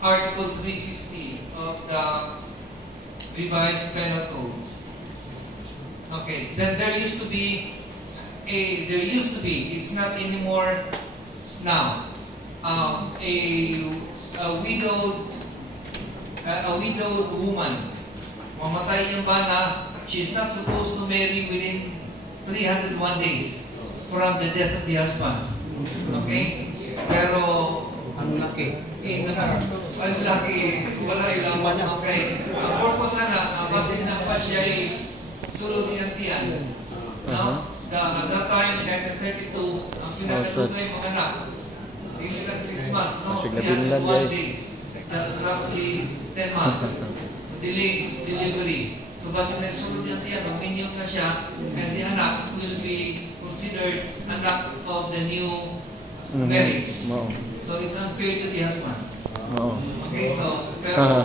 Article 350 of the revised penal code. Okay, then there used to be, it's not anymore now, a widowed woman, mamatay yung bana, she is not supposed to marry within 301 days from the death of the husband. Okay? Pero, Ang laki. ang laki, wala ilang okay. Ang purpose sana, basin na pa siya ay sulod niyang tiyan. No? At that time, in 1932, ang pinakatugay mga anak, hindi lang 6 months, no? 301 days. That's roughly 10 months. Delayed delivery. So, basin na sulod niyang tiyan, mag-minyon na siya, and the anak will be considered anak of the new marriage. So it's unfair to the husband. Okay, so pero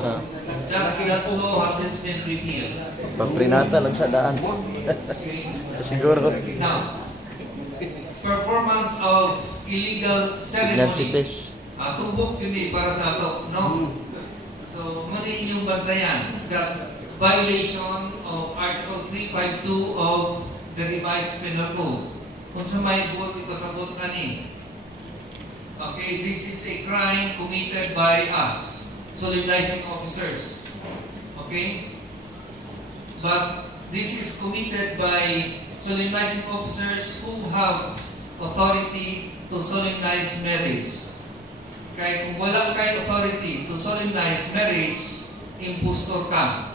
that law has since been repealed. Paprinata lang sa daan. Okay. Siguro. Now, performance of illegal ceremony. Tubok yun para sa ato, no? So, muna inyong bantayan. That's violation of Article 352 of the revised penal code. Kung sa may buot ito sa buot kanin. Okay, this is a crime committed by us, solemnizing officers. Okay? But this is committed by solemnizing officers who have authority to solemnize marriage. Kaya kung wala kayo authority to solemnize marriage, impostor ka.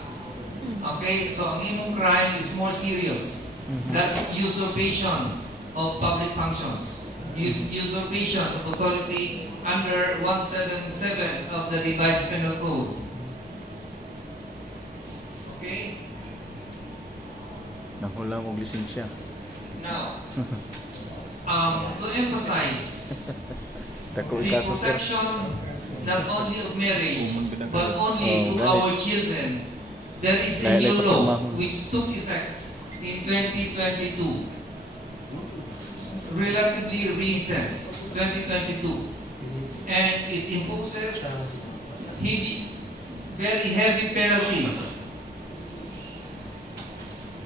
Okay? So, ang imong crime is more serious. That's usurpation of public functions. Usurpation of authority under 177 of the revised penal code. Okay? Nahula mo lisensya. Now, to emphasize the protection not only of marriage but only to our children, there is a new law which took effect in 2022. Relatively recent, 2022, and it imposes very heavy penalties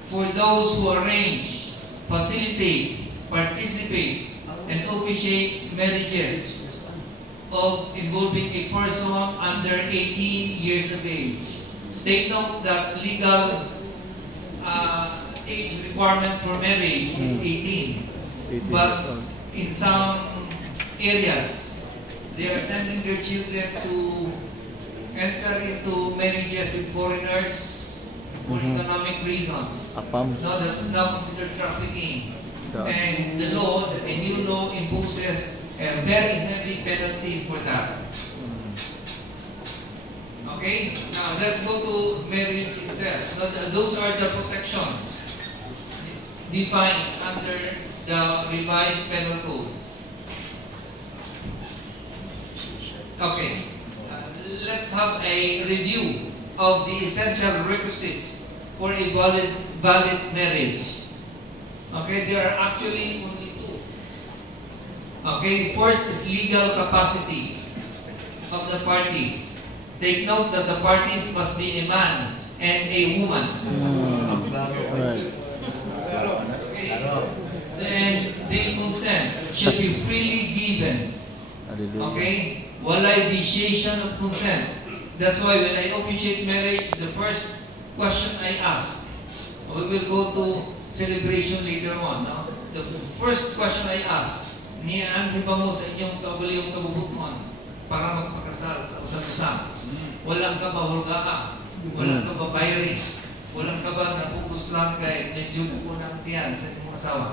for those who arrange, facilitate, participate, and officiate marriages involving a person under 18 years of age. Take note that legal age requirement for marriage is 18. But in some areas, they are sending their children to enter into marriages with foreigners for economic reasons. No, that's now considered trafficking. And the law, a new law imposes a very heavy penalty for that. Okay? Now, let's go to marriage itself. Now, those are the protections defined under the revised penal code. Okay, let's have a review of the essential requisites for a valid marriage. Okay, there are actually only two. Okay, first is legal capacity of the parties. Take note that the parties must be a man and a woman. And the consent should be freely given. Okay? Walay vitiation of consent. That's why when I officiate marriage, the first question I ask, we will go to celebration later on. No? The first question I ask, niyan ba mo sa inyong kabaliyong kabubutuhan para magpakasal sa usap-usap? Walang ka ba hulga? Walang ka ba bayri? Walang ka ba napugos lang kay medyo buko ng tiyan sa inyong asawa?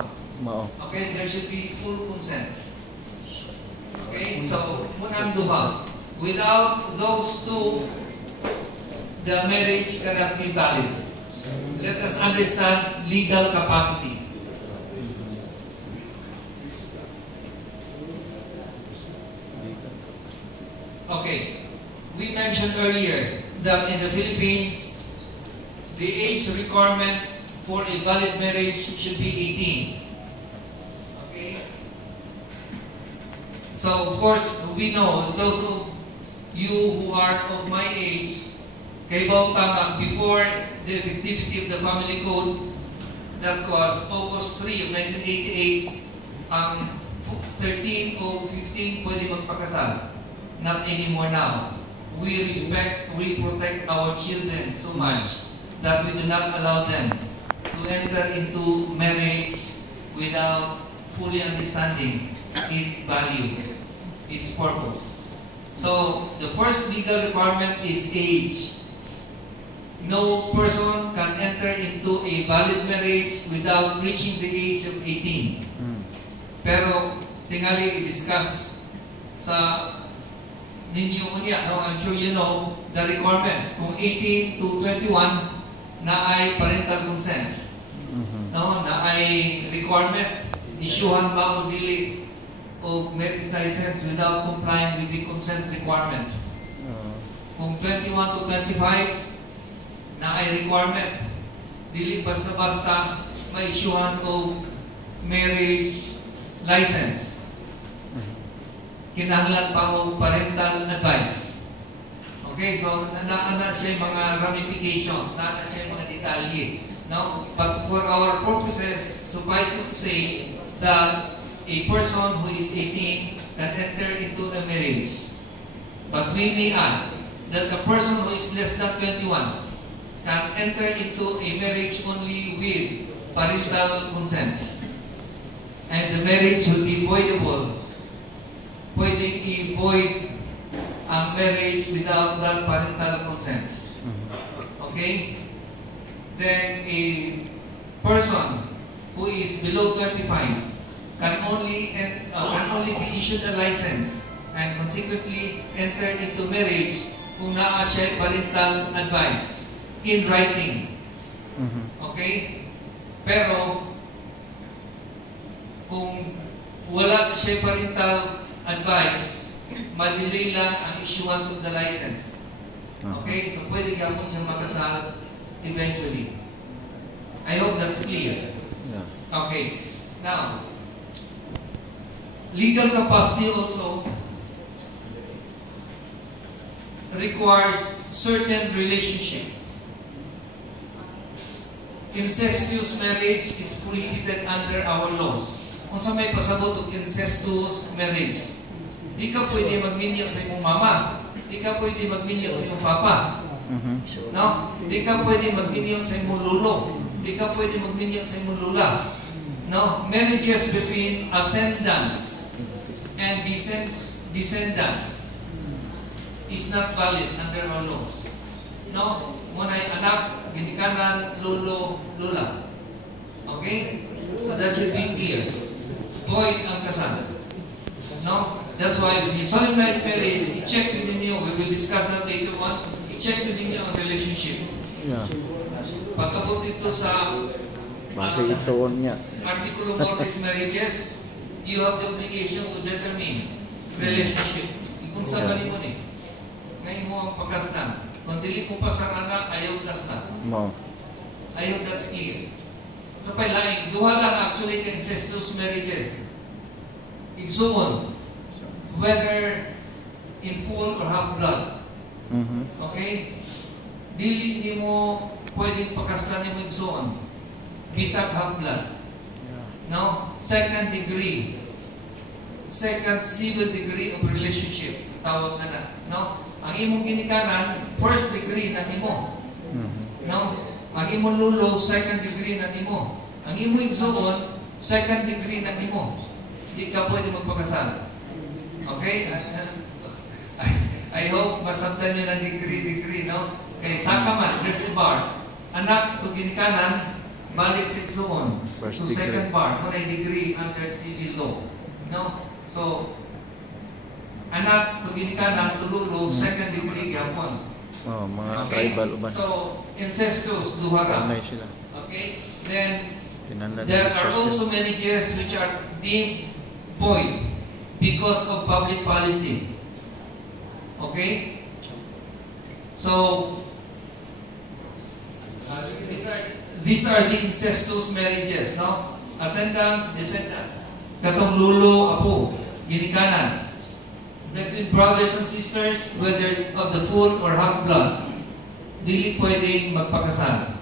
Okay, there should be full consent. Okay, so munang duha. Without those two, the marriage cannot be valid. Let us understand legal capacity. Okay, we mentioned earlier that in the Philippines, the age requirement for a valid marriage should be 18. So, of course, we know those who you who are of my age, kay Bautanga, before the effectivity of the family code, that was August 3 of 1988, ang 13 o 15 pwede magpakasal. Not anymore now. We respect, we protect our children so much that we do not allow them to enter into marriage without fully understanding its value, its purpose. So, the first legal requirement is age. No person can enter into a valid marriage without reaching the age of 18. Pero, tingali i-discuss sa ninyo unya, no? I'm sure you know the requirements. Kung 18 to 21, na ay parental consent. No? Na ay requirement, issuehan ba o dili o marriage license without complying with the consent requirement. Kung 21 to 25, na ay requirement, dili basta-basta ma-issuehan o marriage license. Kinahanglan pa o parental advice. Okay, so na siya yung mga ramifications, na siya yung mga detalye. No? But for our purposes, suffice it to say that a person who is 18 can enter into a marriage. But we may add that a person who is less than 21 can enter into a marriage only with parental consent. And the marriage will be voidable. Pwedeng i-void ang marriage without that parental consent. Okay? Then a person who is below 25 can only be issued a license and consequently enter into marriage kung naa siya parental advice in writing. Okay? Pero kung wala siya parental advice, ma-delay lang ang issuance of the license. Okay? So pwede gapon siya makasal eventually. I hope that's clear. Yeah. Okay. Now, legal capacity also requires certain relationship. Incestuous marriage is prohibited under our laws. Kung sa may pasabot og incestuous marriage, di ka pwede magminyo sa imong mama, di ka pwede magminyo sa imong papa, no? Di ka pwede magminyo sa imong lolo, di ka pwede magminyo sa imong lula, no? Marriages between ascendants and descendants is not valid under our laws. No? Muna'y anak, ginikanan, lolo, lula. Okay? So that should be clear. Void ang kasal. No? That's why when you solemnize marriage, i-check din ninyo, we will discuss that later on, i-check din ninyo ang relationship. Yeah. Pag-abot ito sa Base itsoon niya. Article Mortis Marriages, you have the obligation to determine relationship. Kung sa bali mo ni, ngayon mo ang pagkastan. Kung dili ko pa sa anak, ayaw kastan. Ayaw that's clear. Sa pailaing, duha lang actually ka incestuous marriages. Igsuon, whether in full or half blood. Okay? Dili ni mo pwedeng pakastan ni mo igsuon. Bisag half blood. No? Second degree. Second civil degree of relationship. Tawag na na. No? Ang imong ginikanan, first degree na nimo. No? Ang imong lulo, second degree na nimo. Ang imong igsuon, second degree na nimo. Di ka pwede magpakasal. Okay? I hope masabtan nyo ng degree, no? Kaya saka man, there's a bar. Anak to ginikanan, balik sa igsuon. So second bar, kung ay degree under civil law. No? So, anak to ginikanan, to lulo, second degree gapon. Oh, mga Okay? tribal uban. So, incestuous, duhara. Anay sila. Okay? Then, Tinanda there din are discuss also marriages which are deemed void because of public policy. Okay? So, these are the incestuous marriages, no? Ascendants, descendants. Katong lulo, apo, ginikanan. between brothers and sisters, whether of the full or half blood, dili pwedeng magpakasal.